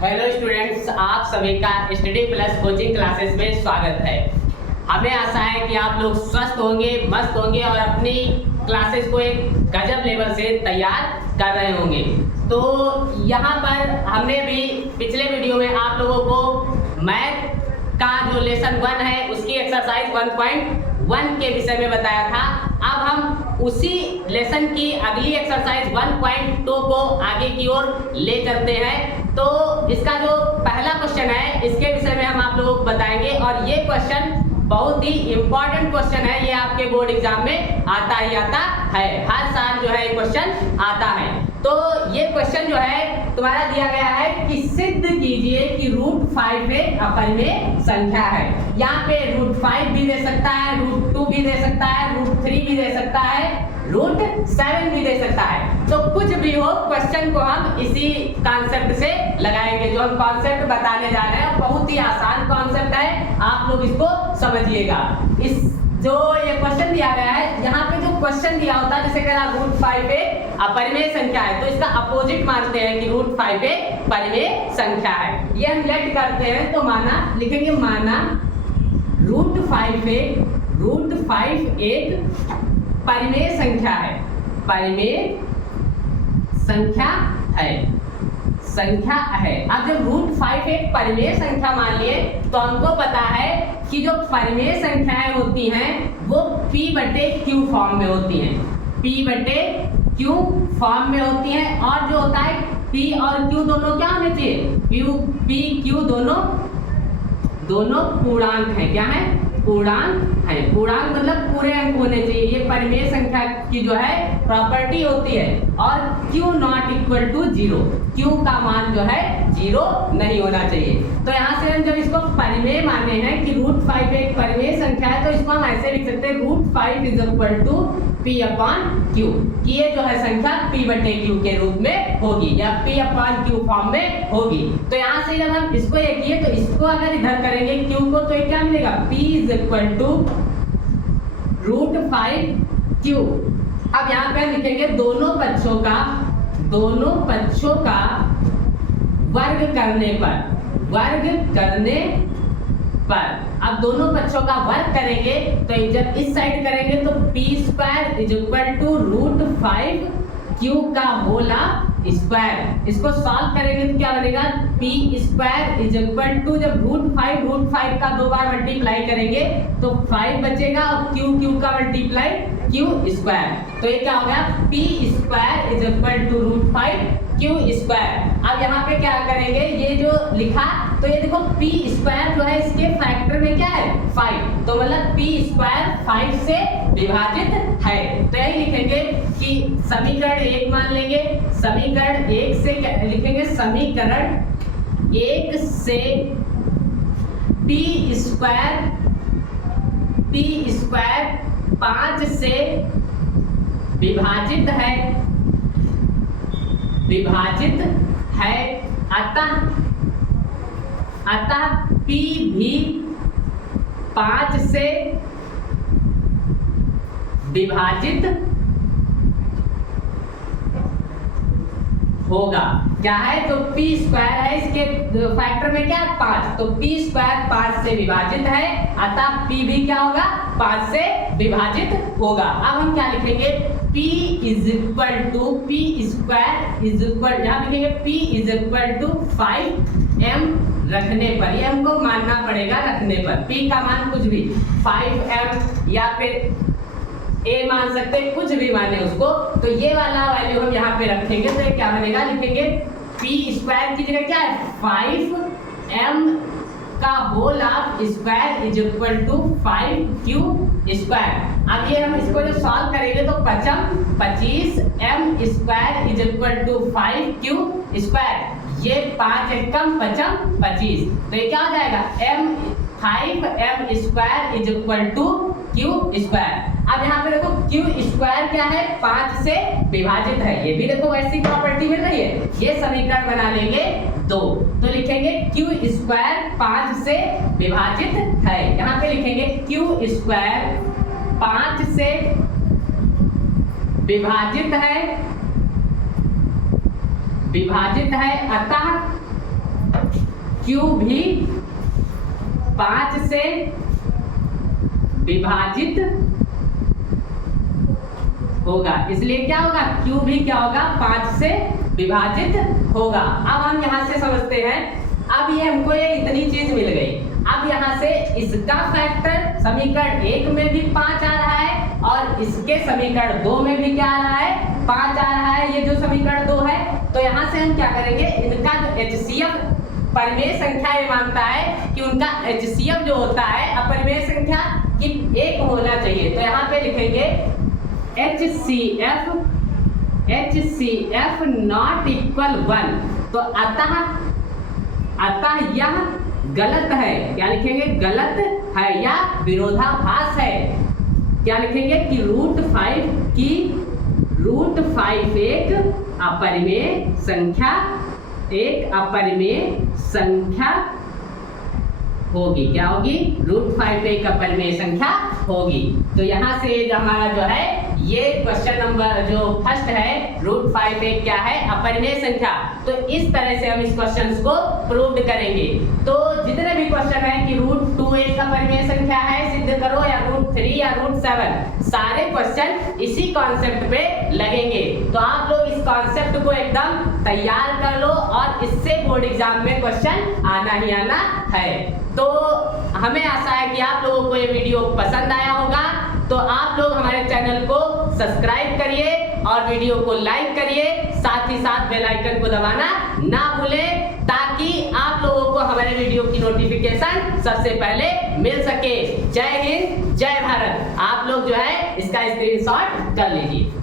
Hello students, आप सभी का स्टडी प्लस कोचिंग क्लासेस में स्वागत है। हमें आशा है कि आप लोग स्वस्थ होंगे, मस्त होंगे और अपनी क्लासेस को एक गजब लेवल से तैयार कर रहे होंगे। तो यहाँ पर हमने भी पिछले वीडियो में आप लोगों को मैथ का जो लेसन 1 है उसकी एक्सरसाइज 1.1 के विषय में बताया था। अब हम उसी लेसन की अगली एक्सरसाइज 1.2 को आगे की ओर ले चलते हैं। तो इसका जो पहला क्वेश्चन है इसके विषय में हम आप लोगों को बताएंगे और ये क्वेश्चन बहुत ही इंपॉर्टेंट क्वेश्चन है। ये आपके बोर्ड एग्जाम में आता ही आता है, हर साल जो है ये क्वेश्चन आता है। तो ये क्वेश्चन जो है तुम्हारा दिया गया है कि सिद्ध कीजिए कि √5 एक अपरिमेय संख्या है। यहाँ पे √5 भी दे सकता है, √2 भी दे सकता है, √3 भी दे सकता है, √7 भी दे सकता है। तो कुछ भी हो, क्वेश्चन को हम इसी कॉन्सेप्ट से लगाएंगे। जो हम कॉन्सेप्ट बताने जा रहे हैं बहुत ही आसान कॉन्सेप्ट है, आप लोग इसको समझिएगा। इस जो ये क्वेश्चन दिया गया है, यहाँ पे जो क्वेश्चन दिया होता है जैसे कह रहा √5 एक अपरिमेय संख्या है, तो इसका अपोजिट मानते हैं कि √5 एक परिमेय संख्या है। ये हम लेट करते हैं तो माना लिखेंगे, माना √5 एक परिमेय संख्या है, परिमेय संख्या है, संख्या है। अब जब √5 एक परिमेय संख्या मान लिए तो हमको पता है कि जो परिमेय संख्याएं होती हैं वो P/Q फॉर्म में होती हैं, P/Q फॉर्म में होती हैं। और जो होता है P और Q दोनों क्या होने चाहिए, P/Q दोनों पूर्णांक हैं। क्या है? पूर्णांक है। पूर्णांक मतलब पूरे अंक होने चाहिए। ये परिमेय संख्या की जो है प्रॉपर्टी होती है। और Q ≠ 0, Q का मान जो है 0 नहीं होना चाहिए। तो यहाँ से हम जब इसको परिमेय माने हैं कि √5 एक परिमेय संख्या है, तो इसको हम ऐसे लिख सकते हैं √5 P/Q, कि ये जो है संख्या P/Q के रूप में होगी या P/Q फॉर्म में होगी। तो यहाँ से जब हम इसको ये किए तो इसको अगर इधर करेंगे Q को, तो ये क्या मिलेगा, P √5Q। अब यहाँ पे लिखेंगे दोनों पक्षों का वर्ग करने पर, अब दोनों पक्षों का वर्ग करेंगे तो जब इस साइड करेंगे तो P² √5Q का होल स्क्वायर। इसको सॉल्व करेंगे तो क्या बनेगा, P² जब √5 का 2 बार मल्टीप्लाई करेंगे तो 5 बचेगा और Q का मल्टीप्लाई Q²। तो ये क्या हो गया, P² √5Q²। अब यहाँ पे क्या करेंगे, ये जो लिखा तो ये देखो P² जो है इसके फैक्टर में क्या है, 5, तो मतलब P² 5 से विभाजित है। तो यही लिखेंगे कि समीकरण 1 मान लेंगे, समीकरण 1 से लिखेंगे, समीकरण 1 से P² 5 से विभाजित है, अतः P भी 5 से विभाजित होगा। क्या है, तो P² है, इसके फैक्टर में क्या है, 5, तो P² 5 से विभाजित है, अतः P भी क्या होगा, 5 से विभाजित होगा। अब हम क्या लिखेंगे, P² यहाँ लिखेंगे P 5m रखने पर, ये हमको मानना पड़ेगा रखने पर। P का मान कुछ भी 5m या फिर A मान सकते हैं, कुछ भी माने उसको। तो ये वाला वैल्यू हम यहाँ पे रखेंगे तो ये क्या बनेगा, लिखेंगे P² की जगह क्या है, 5m का होल स्क्वायर = 5Q²। अब ये हम इसको जो सॉल्व करेंगे तो 25m² = 5Q²। ये 5 एकम 25, तो ये क्या हो जाएगा, 5m² = Q²। अब यहाँ पे देखो Q² क्या है, 5 से विभाजित है, ये भी देखो ऐसी प्रॉपर्टी मिल रही है। ये समीकरण बना लेंगे 2, तो लिखेंगे Q² 5 से विभाजित है। यहाँ पे लिखेंगे Q² 5 से विभाजित है, अतः Q भी 5 से विभाजित होगा, इसलिए क्या होगा, Q भी क्या होगा, 5 से विभाजित होगा। अब हम यहाँ से समझते हैं, अब ये हमको ये इतनी चीज मिल गई, अब यहाँ से इसका फैक्टर समीकरण 1 में भी 5 आ रहा है और इसके समीकरण 2 में भी क्या आ रहा है, 5 आ रहा है, ये जो समीकरण 2 है। तो यहाँ से हम क्या करेंगे, इनका जो HCF परिमेय संख्या ये मांगता है कि उनका HCF जो होता है अपरिमेय संख्या की 1 होना चाहिए। तो यहाँ पे लिखेंगे HCF नॉट इक्वल 1। तो अतः यह गलत है, क्या लिखेंगे, गलत है या विरोधाभास है। क्या लिखेंगे कि रूट 5 एक अपरिमेय संख्या होगी। क्या होगी, √5 एक अपरिमेय संख्या होगी। तो यहाँ से हमारा जो है ये क्वेश्चन नंबर जो फर्स्ट है, √5 एक क्या है, अपरिमेय संख्या। तो इस तरह से हम इस क्वेश्चन को प्रूव करेंगे। तो जितने भी क्वेश्चन है कि √2 एक अपरिमेय संख्या है सिद्ध करो, या √3 या √7, सारे क्वेश्चन इसी कॉन्सेप्ट पे लगेंगे। तो आप लोग इस कॉन्सेप्ट को एकदम तैयार कर लो और इससे बोर्ड एग्जाम में क्वेश्चन आना ही आना है। तो हमें आशा है कि आप लोगों को ये वीडियो पसंद आया होगा। तो आप लोग हमारे चैनल को सब्सक्राइब करिए और वीडियो को लाइक करिए, साथ ही साथ बेल आइकन को दबाना ना भूलें, ताकि आप लोगों को हमारे वीडियो की नोटिफिकेशन सबसे पहले मिल सके। जय हिंद, जय भारत। आप लोग जो है इसका स्क्रीनशॉट कर लीजिए।